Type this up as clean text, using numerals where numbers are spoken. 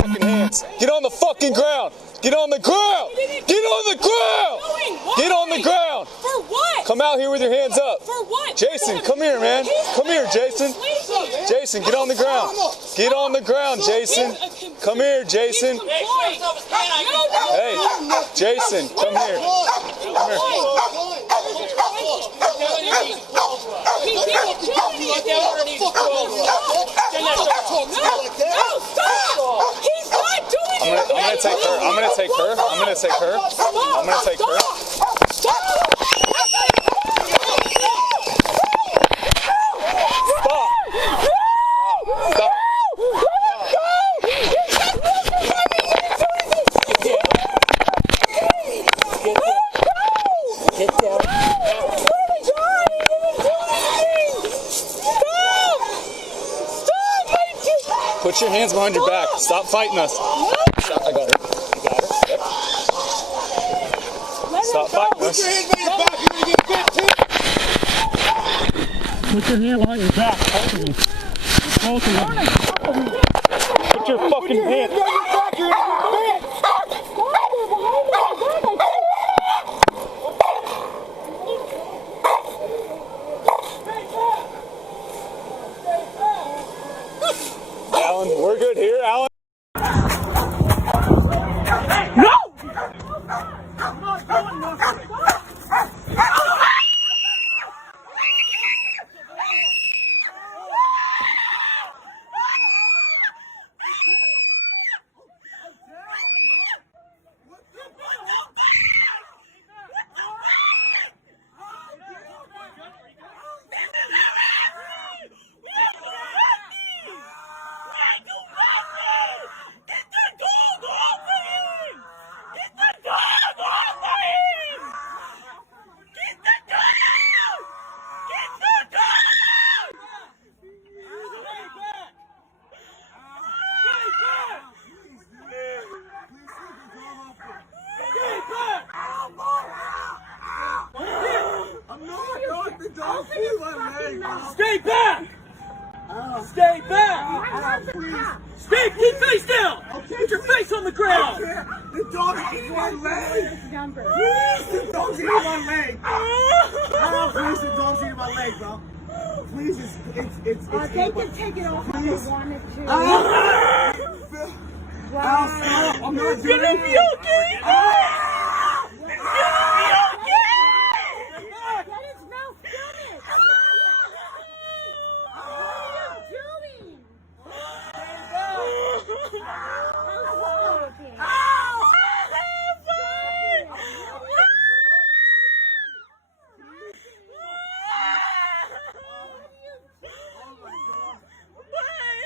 fucking hands. Get on the fucking ground. Get on the ground. Get on the ground. Get on the ground. For what? Come out here with your hands up. For what? Jason, come here, man. Come here, Jason. Jason, get on the ground. Get on the ground, Jason. Come here, Jason. Hey, Jason, come here. Come here. I'm gonna take her. I'm gonna take her. I'm gonna take her. I'm gonna take her. Put your hands behind your back. Stop fighting us. I got her. I got her. Yep. Stop fighting us. Put your hand behind your back. Both of you. Both of you. Put your fucking hand. Alan, we're good here, Alan. No! Stay back! Stay back! Stay, keep face down! Put your face on the ground! The dog's eating my leg! Please, the dog's eating my leg! Oh, please, the dog's eating my leg, bro. Please, it's they can take it off if they wanted to. I'm not doing it. It's gonna be okay!